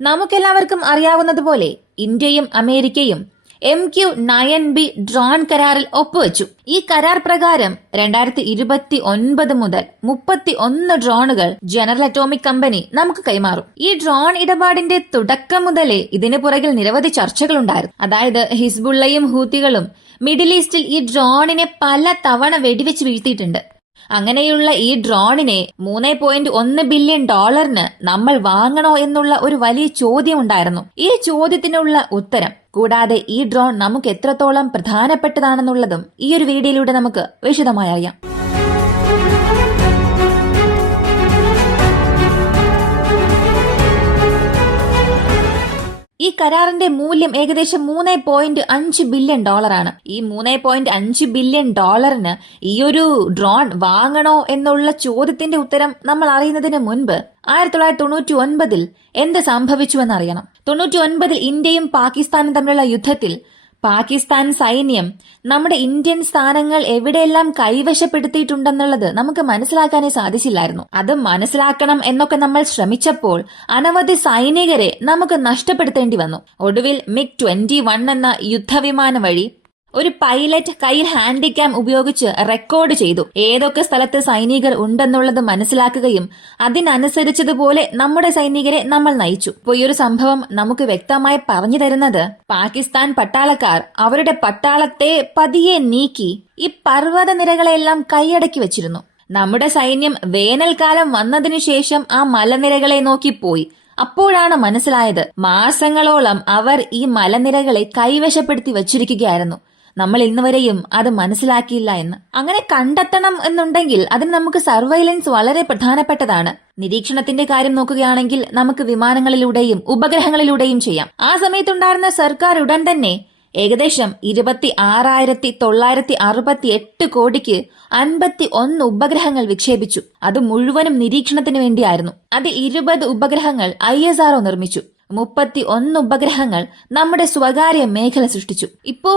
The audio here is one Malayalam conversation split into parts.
നമുക്കെല്ലാവർക്കും അറിയാവുന്നതുപോലെ ഇന്ത്യയും അമേരിക്കയും MQ-9B ഡ്രോൺ കരാറിൽ ഒപ്പുവെച്ചു. ഈ കരാർ പ്രകാരം 2029 മുതൽ 31 ഡ്രോണുകൾ ജനറൽ അറ്റോമിക് കമ്പനി നമുക്ക് കൈമാറും. ഈ ഡ്രോൺ ഇടപാടിന്റെ തുടക്കം മുതലേ ഇതിനു പുറകിൽ നിരവധി ചർച്ചകളുണ്ടായിരുന്നു. അതായത് ഹിസ്ബുള്ളയും ഹൂത്തികളും മിഡിൽ ഈസ്റ്റിൽ ഈ ഡ്രോണിനെ പല തവണ വെടിവെച്ച് വീഴ്ത്തിയിട്ടുണ്ട്. അങ്ങനെയുള്ള ഈ ഡ്രോണിനെ $3.1 ബില്യൺ നമ്മൾ വാങ്ങണോ എന്നുള്ള ഒരു വലിയ ചോദ്യം ഉണ്ടായിരുന്നു. ഈ ചോദ്യത്തിനുള്ള ഉത്തരം കൂടാതെ ഈ ഡ്രോൺ നമുക്ക് എത്രത്തോളം പ്രധാനപ്പെട്ടതാണെന്നുള്ളതും ഈ ഒരു വീഡിയോയിലൂടെ നമുക്ക് വിശദമായി അറിയാം. ഈ കരാറിന്റെ മൂല്യം ഏകദേശം $3.5 ബില്യൺ ആണ്. ഈ $3.5 ബില്യൺ ഈ ഒരു ഡ്രോൺ വാങ്ങണോ എന്നുള്ള ചോദ്യത്തിന്റെ ഉത്തരം നമ്മൾ അറിയുന്നതിന് മുൻപ് 1999 എന്ത് സംഭവിച്ചുവെന്നറിയണം. 1999 ഇന്ത്യയും പാകിസ്ഥാനും തമ്മിലുള്ള യുദ്ധത്തിൽ പാകിസ്ഥാൻ സൈന്യം നമ്മുടെ ഇന്ത്യൻ സ്ഥാനങ്ങൾ എവിടെയെല്ലാം കൈവശപ്പെടുത്തിയിട്ടുണ്ടെന്നുള്ളത് നമുക്ക് മനസ്സിലാക്കാനേ സാധിച്ചില്ലായിരുന്നു. അത് മനസ്സിലാക്കണം എന്നൊക്കെ നമ്മൾ ശ്രമിച്ചപ്പോൾ അനവധി സൈനികരെ നമുക്ക് നഷ്ടപ്പെടുത്തേണ്ടി വന്നു. ഒടുവിൽ MQ-21 എന്ന യുദ്ധവിമാനം വഴി ഒരു പൈലറ്റ് കയ്യിൽ ഹാൻഡിക്യാം ഉപയോഗിച്ച് റെക്കോർഡ് ചെയ്തു. ഏതൊക്കെ സ്ഥലത്ത് സൈനികർ ഉണ്ടെന്നുള്ളത് മനസ്സിലാക്കുകയും അതിനനുസരിച്ചതുപോലെ നമ്മുടെ സൈനികരെ നമ്മൾ നയിച്ചു. ഇപ്പോൾ ഈ ഒരു സംഭവം നമുക്ക് വ്യക്തമായി പറഞ്ഞു തരുന്നത് പാകിസ്ഥാൻ പട്ടാളക്കാർ അവരുടെ പട്ടാളത്തെ പതിയെ നീക്കി ഈ പർവ്വത നിരകളെല്ലാം കൈയടക്കി വെച്ചിരുന്നു. നമ്മുടെ സൈന്യം വേനൽക്കാലം വന്നതിനു ശേഷം ആ മലനിരകളെ നോക്കിപ്പോയി. അപ്പോഴാണ് മനസ്സിലായത് മാസങ്ങളോളം അവർ ഈ മലനിരകളെ കൈവശപ്പെടുത്തി വച്ചിരിക്കുകയായിരുന്നു. നമ്മൾ ഇന്നുവരെയും അത് മനസ്സിലാക്കിയില്ല എന്ന്. അങ്ങനെ കണ്ടെത്തണം എന്നുണ്ടെങ്കിൽ അതിന് നമുക്ക് സർവൈലൻസ് വളരെ പ്രധാനപ്പെട്ടതാണ്. നിരീക്ഷണത്തിന്റെ കാര്യം നോക്കുകയാണെങ്കിൽ നമുക്ക് വിമാനങ്ങളിലൂടെയും ഉപഗ്രഹങ്ങളിലൂടെയും ചെയ്യാം. ആ സമയത്തുണ്ടായിരുന്ന സർക്കാർ ഉടൻ തന്നെ ഏകദേശം 26,968 കോടിക്ക് 51 ഉപഗ്രഹങ്ങൾ വിക്ഷേപിച്ചു. അത് മുഴുവനും നിരീക്ഷണത്തിന് വേണ്ടിയായിരുന്നു. അതിൽ 20 ഉപഗ്രഹങ്ങൾ ISRO നിർമ്മിച്ചു. 31 ഉപഗ്രഹങ്ങൾ നമ്മുടെ സ്വകാര്യ മേഖല സൃഷ്ടിച്ചു. ഇപ്പോ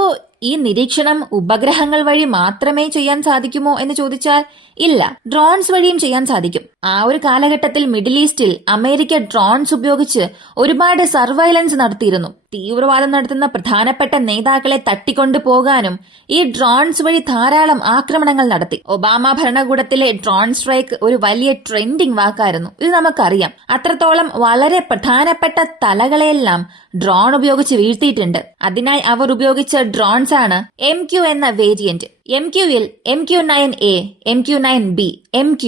ഈ നിരീക്ഷണം ഉപഗ്രഹങ്ങൾ വഴി മാത്രമേ ചെയ്യാൻ സാധിക്കുമോ എന്ന് ചോദിച്ചാൽ ഇല്ല, ഡ്രോൺസ് വഴിയും ചെയ്യാൻ സാധിക്കും. ആ ഒരു കാലഘട്ടത്തിൽ മിഡിൽ ഈസ്റ്റിൽ അമേരിക്ക ഡ്രോൺസ് ഉപയോഗിച്ച് ഒരുപാട് സർവൈലൻസ് നടത്തിയിരുന്നു. തീവ്രവാദം നടത്തുന്ന പ്രധാനപ്പെട്ട നേതാക്കളെ തട്ടിക്കൊണ്ടു പോകാനും ഈ ഡ്രോൺസ് വഴി ധാരാളം ആക്രമണങ്ങൾ നടത്തി. ഒബാമ ഭരണകൂടത്തിലെ ഡ്രോൺ സ്ട്രൈക്ക് ഒരു വലിയ ട്രെൻഡിംഗ് വാക്കായിരുന്നു. ഇത് നമുക്കറിയാം. അത്രത്തോളം വളരെ പ്രധാനപ്പെട്ട തലകളെയെല്ലാം ഡ്രോൺ ഉപയോഗിച്ച് വീഴ്ത്തിയിട്ടുണ്ട്. അതിനായി അവർ ഉപയോഗിച്ച ഡ്രോൺസ് ആണ് MQ എന്ന വേരിയന്റ്. MQയിൽ MQ-9A, MQ-9B, MQ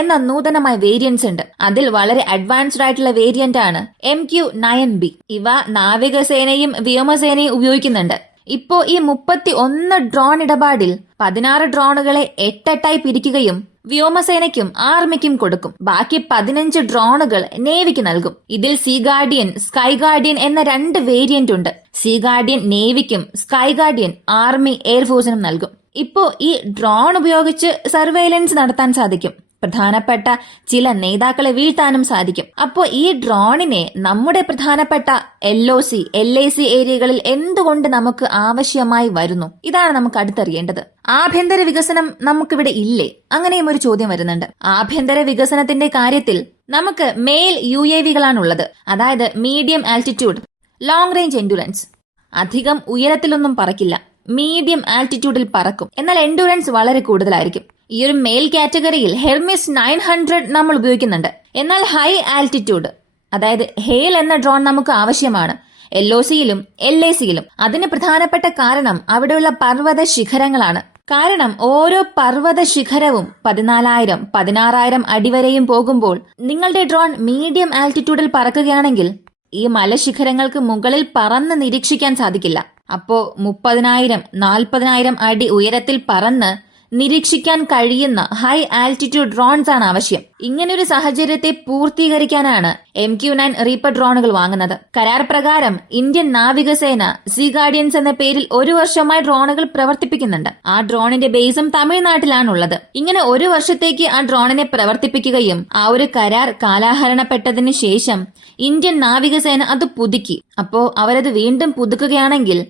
എന്ന നൂതനമായ വേരിയന്റ്സ് ഉണ്ട്. അതിൽ വളരെ അഡ്വാൻസ്ഡ് ആയിട്ടുള്ള വേരിയന്റ് ആണ് MQ-9B. ഇവ നാവികസേനയും വ്യോമസേനയും ഉപയോഗിക്കുന്നുണ്ട്. ഇപ്പോ ഈ 31 ഡ്രോൺ ഇടപാടിൽ 16 ഡ്രോണുകളെ 8 പിരിക്കുകയും വ്യോമസേനയ്ക്കും ആർമിക്കും കൊടുക്കും. ബാക്കി 15 ഡ്രോണുകൾ നേവിക്ക് നൽകും. ഇതിൽ സീ ഗാർഡിയൻ, സ്കൈ ഗാർഡിയൻ എന്ന 2 വേരിയന്റ് ഉണ്ട്. സീ ഗാർഡിയൻ നേവിക്കും സ്കൈ ഗാർഡിയൻ ആർമി എയർഫോഴ്സിനും നൽകും. ഇപ്പോ ഈ ഡ്രോൺ ഉപയോഗിച്ച് സർവൈലൻസ് നടത്താൻ സാധിക്കും. പ്രധാനപ്പെട്ട ചില നേതാക്കളെ വീഴ്ത്താനും സാധിക്കും. അപ്പോൾ ഈ ഡ്രോണിനെ നമ്മുടെ പ്രധാനപ്പെട്ട LOC, LAC ഏരിയകളിൽ എന്തുകൊണ്ട് നമുക്ക് ആവശ്യമായി വരുന്നു? ഇതാണ് നമുക്ക് അടുത്തറിയേണ്ടത്. ആഭ്യന്തര വികസനം നമുക്കിവിടെ ഇല്ലേ? അങ്ങനെയും ഒരു ചോദ്യം വരുന്നുണ്ട്. ആഭ്യന്തര വികസനത്തിന്റെ കാര്യത്തിൽ നമുക്ക് മെയിൽ UAVകളാണുള്ളത്. അതായത് medium altitude long range endurance. അധികം ഉയരത്തിലൊന്നും പറക്കില്ല, മീഡിയം ആൾട്ടിറ്റ്യൂഡിൽ പറക്കും. എന്നാൽ എൻഡുറൻസ് വളരെ കൂടുതലായിരിക്കും. ഈ ഒരു മെയിൽ കാറ്റഗറിയിൽ ഹെർമിസ് 900 നമ്മൾ ഉപയോഗിക്കുന്നുണ്ട്. എന്നാൽ ഹൈ ആൾട്ടിറ്റ്യൂഡ് അതായത് ഹേൽ എന്ന ഡ്രോൺ നമുക്ക് ആവശ്യമാണ് LOCയിലും LACയിലും. അതിന് പ്രധാനപ്പെട്ട കാരണം അവിടെയുള്ള പർവ്വത ശിഖരങ്ങളാണ്. കാരണം ഓരോ പർവ്വത ശിഖരവും 14,000, 16,000 അടി വരെയും പോകുമ്പോൾ നിങ്ങളുടെ ഡ്രോൺ മീഡിയം ആൾട്ടിറ്റ്യൂഡിൽ പറക്കുകയാണെങ്കിൽ ഈ മലശിഖരങ്ങൾക്ക് മുകളിൽ പറന്ന് നിരീക്ഷിക്കാൻ സാധിക്കില്ല. അപ്പോ 30,000, 40,000 അടി ഉയരത്തിൽ പറന്ന് നിരീക്ഷിക്കാൻ കഴിയുന്ന ഹൈ ആൾട്ടിറ്റ്യൂഡ് ഡ്രോൺസ് ആണ് ആവശ്യം. ഇങ്ങനൊരു സാഹചര്യത്തെ പൂർത്തീകരിക്കാനാണ് MQ-9 റീപ്പർ ഡ്രോണുകൾ വാങ്ങുന്നത്. കരാർ പ്രകാരം ഇന്ത്യൻ നാവികസേന സീ ഗാർഡിയൻസ് എന്ന പേരിൽ 1 വർഷമായി ഡ്രോണുകൾ പ്രവർത്തിപ്പിക്കുന്നുണ്ട്. ആ ഡ്രോണിന്റെ ബേസും തമിഴ്നാട്ടിലാണുള്ളത്. ഇങ്ങനെ 1 വർഷത്തേക്ക് ആ ഡ്രോണിനെ പ്രവർത്തിപ്പിക്കുകയും ആ ഒരു കരാർ കാലാഹരണപ്പെട്ടതിന് ശേഷം ഇന്ത്യൻ നാവികസേന അത് പുതുക്കി. അപ്പോ അവരത് വീണ്ടും പുതുക്കുകയാണെങ്കിൽ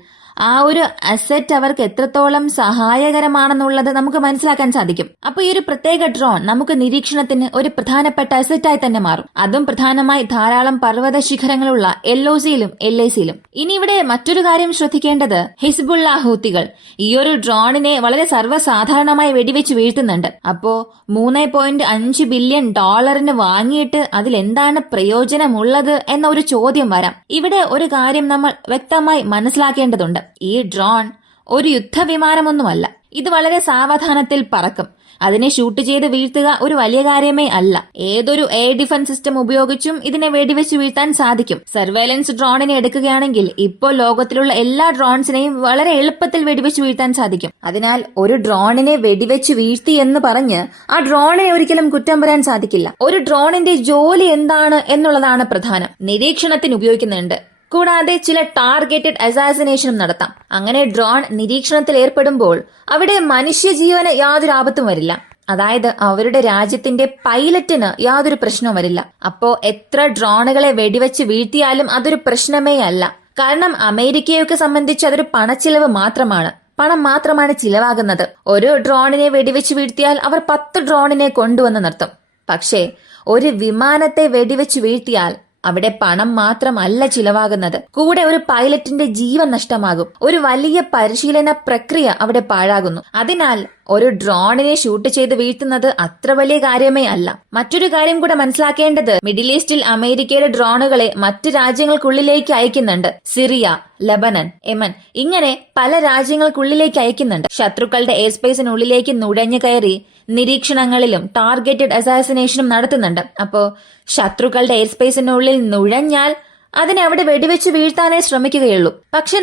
ആ ഒരു അസറ്റ് അവർക്ക് എത്രത്തോളം സഹായകരമാണെന്നുള്ളത് നമുക്ക് മനസ്സിലാക്കാൻ സാധിക്കും. അപ്പൊ ഈ ഒരു പ്രത്യേക ഡ്രോൺ നമുക്ക് നിരീക്ഷണത്തിന് ഒരു പ്രധാനപ്പെട്ട അസറ്റായി തന്നെ മാറും. അതും പ്രധാനമായി ധാരാളം പർവ്വത ശിഖരങ്ങളുള്ള LOCയിലും LACയിലും. ഇനി ഇവിടെ മറ്റൊരു കാര്യം ശ്രദ്ധിക്കേണ്ടത് ഹിസ്ബുള്ള ഹൂത്തികൾ ഈ ഒരു ഡ്രോണിനെ വളരെ സർവ്വസാധാരണമായി വെടിവെച്ച് വീഴ്ത്തുന്നുണ്ട്. അപ്പോ $3.5 ബില്യൺ വാങ്ങിയിട്ട് അതിലെന്താണ് പ്രയോജനമുള്ളത് എന്ന ഒരു ചോദ്യം വരാം. ഇവിടെ ഒരു കാര്യം നമ്മൾ വ്യക്തമായി മനസ്സിലാക്കേണ്ടതുണ്ട്. ഈ ഡ്രോൺ ഒരു യുദ്ധവിമാനമൊന്നുമല്ല. ഇത് വളരെ സാവധാനത്തിൽ പറക്കും. അതിനെ ഷൂട്ട് ചെയ്ത് വീഴ്ത്തുക ഒരു വലിയ കാര്യമേ അല്ല. ഏതൊരു എയർ ഡിഫൻസ് സിസ്റ്റം ഉപയോഗിച്ചും ഇതിനെ വെടിവെച്ച് വീഴ്ത്താൻ സാധിക്കും. സർവൈലൻസ് ഡ്രോണിനെ എടുക്കുകയാണെങ്കിൽ ഇപ്പോൾ ലോകത്തിലുള്ള എല്ലാ ഡ്രോൺസിനെയും വളരെ എളുപ്പത്തിൽ വെടിവെച്ച് വീഴ്ത്താൻ സാധിക്കും. അതിനാൽ ഒരു ഡ്രോണിനെ വെടിവെച്ച് വീഴ്ത്തി എന്ന് പറഞ്ഞ് ആ ഡ്രോണിനെ ഒരിക്കലും കുറ്റം പറയാൻ സാധിക്കില്ല. ഒരു ഡ്രോണിന്റെ ജോലി എന്താണ് എന്നുള്ളതാണ് പ്രധാനം. നിരീക്ഷണത്തിന് ഉപയോഗിക്കുന്നുണ്ട്. കൂടാതെ ചില ടാർഗറ്റഡ് അസാസിനേഷനും നടത്താം. അങ്ങനെ ഡ്രോൺ നിരീക്ഷണത്തിൽ ഏർപ്പെടുമ്പോൾ അവിടെ മനുഷ്യജീവന് യാതൊരു ആപത്തും വരില്ല. അതായത് അവരുടെ രാജ്യത്തിന്റെ പൈലറ്റിന് യാതൊരു പ്രശ്നവും വരില്ല. അപ്പോ എത്ര ഡ്രോണുകളെ വെടിവെച്ച് വീഴ്ത്തിയാലും അതൊരു പ്രശ്നമേ അല്ല. കാരണം അമേരിക്കയൊക്കെ സംബന്ധിച്ച് അതൊരു പണച്ചിലവ് മാത്രമാണ്. പണം മാത്രമാണ് ചിലവാകുന്നത്. ഒരു ഡ്രോണിനെ വെടിവെച്ച് വീഴ്ത്തിയാൽ അവർ 10 ഡ്രോണിനെ കൊണ്ടുവന്ന് നിർത്തും. പക്ഷേ ഒരു വിമാനത്തെ വെടിവെച്ച് വീഴ്ത്തിയാൽ അവിടെ പണം മാത്രമല്ല ചിലവാകുന്നത്, കൂടെ ഒരു പൈലറ്റിന്റെ ജീവൻ നഷ്ടമാകും. ഒരു വലിയ പരിശീലന പ്രക്രിയ അവിടെ പാഴാകുന്നു. അതിനാൽ ഒരു ഡ്രോണിനെ ഷൂട്ട് ചെയ്ത് വീഴ്ത്തുന്നത് അത്ര വലിയ കാര്യമേ അല്ല. മറ്റൊരു കാര്യം കൂടെ മനസ്സിലാക്കേണ്ടത് മിഡിൽ ഈസ്റ്റിൽ അമേരിക്കയുടെ ഡ്രോണുകളെ മറ്റ് രാജ്യങ്ങൾക്കുള്ളിലേക്ക് അയക്കുന്നുണ്ട്. സിറിയ, ലബനൻ, യമൻ ഇങ്ങനെ പല രാജ്യങ്ങൾക്കുള്ളിലേക്ക് അയക്കുന്നുണ്ട്. ശത്രുക്കളുടെ എയർ സ്പേസിനുള്ളിലേക്ക് നുഴഞ്ഞു കയറി നിരീക്ഷണങ്ങളിലും ടാർഗറ്റഡ് അസാസിനേഷനും നടത്തുന്നുണ്ട്. അപ്പോ ശത്രുക്കളുടെ എയർ സ്പേസിനുള്ളിൽ നുഴഞ്ഞാൽ അതിനെ അവിടെ വെടിവെച്ച് വീഴ്ത്താനേ ശ്രമിക്കുകയുള്ളൂ. പക്ഷെ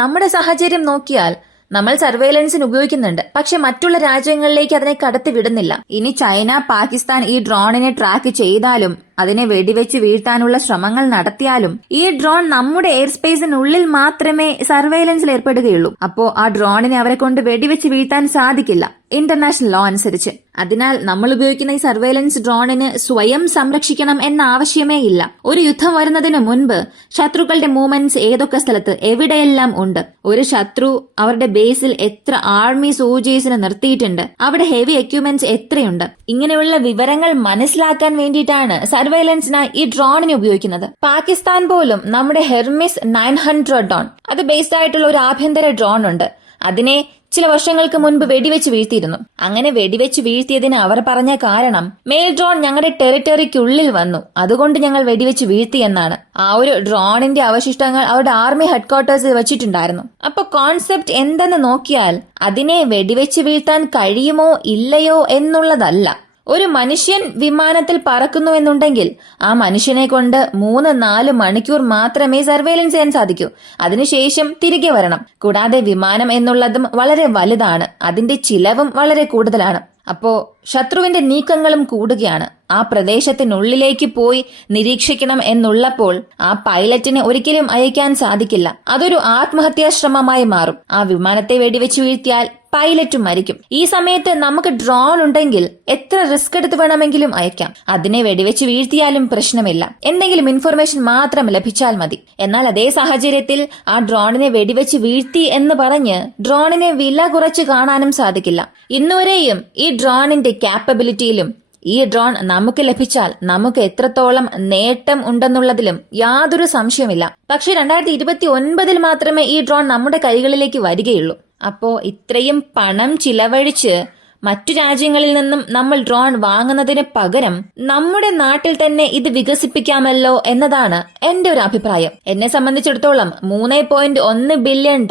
നമ്മുടെ സാഹചര്യം നോക്കിയാൽ നമ്മൾ സർവൈലൻസിന് ഉപയോഗിക്കുന്നുണ്ട്. പക്ഷെ മറ്റുള്ള രാജ്യങ്ങളിലേക്ക് അതിനെ കടത്തി വിടുന്നില്ല. ഇനി ചൈന, പാകിസ്ഥാൻ ഈ ഡ്രോണിനെ ട്രാക്ക് ചെയ്താലും അതിനെ വെടിവെച്ച് വീഴ്ത്താനുള്ള ശ്രമങ്ങൾ നടത്തിയാലും ഈ ഡ്രോൺ നമ്മുടെ എയർ സ്പേസിനുള്ളിൽ മാത്രമേ സർവൈലൻസിൽ ഏർപ്പെടുകയുള്ളൂ. അപ്പോ ആ ഡ്രോണിനെ അവരെ കൊണ്ട് വെടിവെച്ച് വീഴ്ത്താൻ സാധിക്കില്ല ഇന്റർനാഷണൽ ലോ അനുസരിച്ച്. അതിനാൽ നമ്മൾ ഉപയോഗിക്കുന്ന ഈ സർവൈലൻസ് ഡ്രോണിന് സ്വയം സംരക്ഷിക്കണം എന്ന ആവശ്യമേ ഇല്ല. ഒരു യുദ്ധം വരുന്നതിന് മുൻപ് ശത്രുക്കളുടെ മൂവ്മെന്റ്സ് ഏതൊക്കെ സ്ഥലത്ത് എവിടെയെല്ലാം ഉണ്ട്, ഒരു ശത്രു അവരുടെ ബേസിൽ എത്ര ആർമി സോൾജേഴ്സിനെ നിർത്തിയിട്ടുണ്ട്, അവിടെ ഹെവി എക്യുപ്മെന്റ്സ് എത്രയുണ്ട്, ഇങ്ങനെയുള്ള വിവരങ്ങൾ മനസ്സിലാക്കാൻ വേണ്ടിയിട്ടാണ് സർവൈലൻസിനായി ഈ ഡ്രോണിനെ ഉപയോഗിക്കുന്നത്. പാകിസ്ഥാൻ പോലും നമ്മുടെ ഹെർമിസ് 900 ഡ്രോൺ, അത് ബേസ്ഡ് ആയിട്ടുള്ള ഒരു ആഭ്യന്തര ഡ്രോൺ ഉണ്ട്. അതിനെ ചില വർഷങ്ങൾക്ക് മുൻപ് വെടിവെച്ച് വീഴ്ത്തിയിരുന്നു. അങ്ങനെ വെടിവെച്ച് വീഴ്ത്തിയതിന് അവർ പറഞ്ഞ കാരണം മെയിൽ ഡ്രോൺ ഞങ്ങളുടെ ടെറിട്ടറിക്കുള്ളിൽ വന്നു, അതുകൊണ്ട് ഞങ്ങൾ വെടിവെച്ച് വീഴ്ത്തി എന്നാണ്. ആ ഒരു ഡ്രോണിന്റെ അവശിഷ്ടങ്ങൾ അവരുടെ ആർമി ഹെഡ്ക്വാർട്ടേഴ്സിൽ വെച്ചിട്ടുണ്ടായിരുന്നു. അപ്പൊ കോൺസെപ്റ്റ് എന്തെന്ന് നോക്കിയാൽ അതിനെ വെടിവെച്ച് വീഴ്ത്താൻ കഴിയുമോ ഇല്ലയോ എന്നുള്ളതല്ല. ഒരു മനുഷ്യൻ വിമാനത്തിൽ പറക്കുന്നുവെന്നുണ്ടെങ്കിൽ ആ മനുഷ്യനെ കൊണ്ട് 3-4 മണിക്കൂർ മാത്രമേ സർവൈലൻസ് ചെയ്യാൻ സാധിക്കൂ. അതിനുശേഷം തിരികെ വരണം. കൂടാതെ വിമാനം എന്നുള്ളതും വളരെ വലുതാണ്, അതിന്റെ ചിലവും വളരെ കൂടുതലാണ്. അപ്പോ ശത്രുവിന്റെ നീക്കങ്ങളും കൂടുകയാണ്. ആ പ്രദേശത്തിനുള്ളിലേക്ക് പോയി നിരീക്ഷിക്കണം എന്നുള്ളപ്പോൾ ആ പൈലറ്റിനെ ഒരിക്കലും അയക്കാൻ സാധിക്കില്ല. അതൊരു ആത്മഹത്യാശ്രമമായി മാറും. ആ വിമാനത്തെ വെടിവെച്ച് വീഴ്ത്തിയാൽ പൈലറ്റും മരിക്കും. ഈ സമയത്ത് നമുക്ക് ഡ്രോൺ ഉണ്ടെങ്കിൽ എത്ര റിസ്ക് എടുത്ത് വേണമെങ്കിലും അയക്കാം. അതിനെ വെടിവെച്ച് വീഴ്ത്തിയാലും പ്രശ്നമില്ല, എന്തെങ്കിലും ഇൻഫർമേഷൻ മാത്രം ലഭിച്ചാൽ മതി. എന്നാൽ അതേ സാഹചര്യത്തിൽ ആ ഡ്രോണിനെ വെടിവെച്ച് വീഴ്ത്തി എന്ന് പറഞ്ഞ് ഡ്രോണിനെ വില കുറച്ച് കാണാനും സാധിക്കില്ല. ഇന്നുവരെയും ഈ ഡ്രോണിന്റെ ക്യാപ്പബിലിറ്റിയിലും ഈ ഡ്രോൺ നമുക്ക് ലഭിച്ചാൽ നമുക്ക് എത്രത്തോളം നേട്ടം ഉണ്ടെന്നുള്ളതിലും യാതൊരു സംശയമില്ല. പക്ഷെ 2029 മാത്രമേ ഈ ഡ്രോൺ നമ്മുടെ കൈകളിലേക്ക് വരികയുള്ളൂ. അപ്പോ ഇത്രയും പണം ചിലവഴിച്ച് മറ്റു രാജ്യങ്ങളിൽ നിന്നും നമ്മൾ ഡ്രോൺ വാങ്ങുന്നതിന് പകരം നമ്മുടെ നാട്ടിൽ തന്നെ ഇത് വികസിപ്പിക്കാമല്ലോ എന്നതാണ് എന്റെ ഒരു അഭിപ്രായം. എന്നെ സംബന്ധിച്ചിടത്തോളം $3.1 ബില്യൺ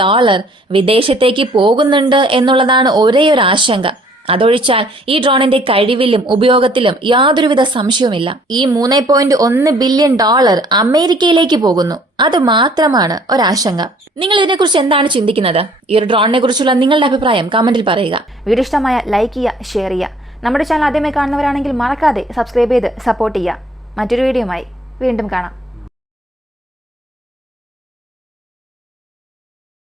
വിദേശത്തേക്ക് പോകുന്നുണ്ട് എന്നുള്ളതാണ് ഒരേ ഒരു ആശങ്ക. അതൊഴിച്ചാൽ ഈ ഡ്രോണിന്റെ കഴിവിലും ഉപയോഗത്തിലും യാതൊരുവിധ സംശയവുമില്ല. ഈ $3.1 ബില്യൺ അമേരിക്കയിലേക്ക് പോകുന്നു, അത് മാത്രമാണ് ഒരാശങ്ക. നിങ്ങൾ ഇതിനെക്കുറിച്ച് എന്താണ് ചിന്തിക്കുന്നത്? ഈ ഒരു ഡ്രോണിനെ കുറിച്ചുള്ള നിങ്ങളുടെ അഭിപ്രായം കമന്റിൽ പറയുക. വീഡിയോ ഇഷ്ടമായ ലൈക്ക് ചെയ്യുക, ഷെയർ ചെയ്യുക. നമ്മുടെ ചാനൽ ആദ്യമായി കാണുന്നവരാണെങ്കിൽ മറക്കാതെ സബ്സ്ക്രൈബ് ചെയ്ത് സപ്പോർട്ട് ചെയ്യുക. മറ്റൊരു വീഡിയോയുമായി വീണ്ടും കാണാം.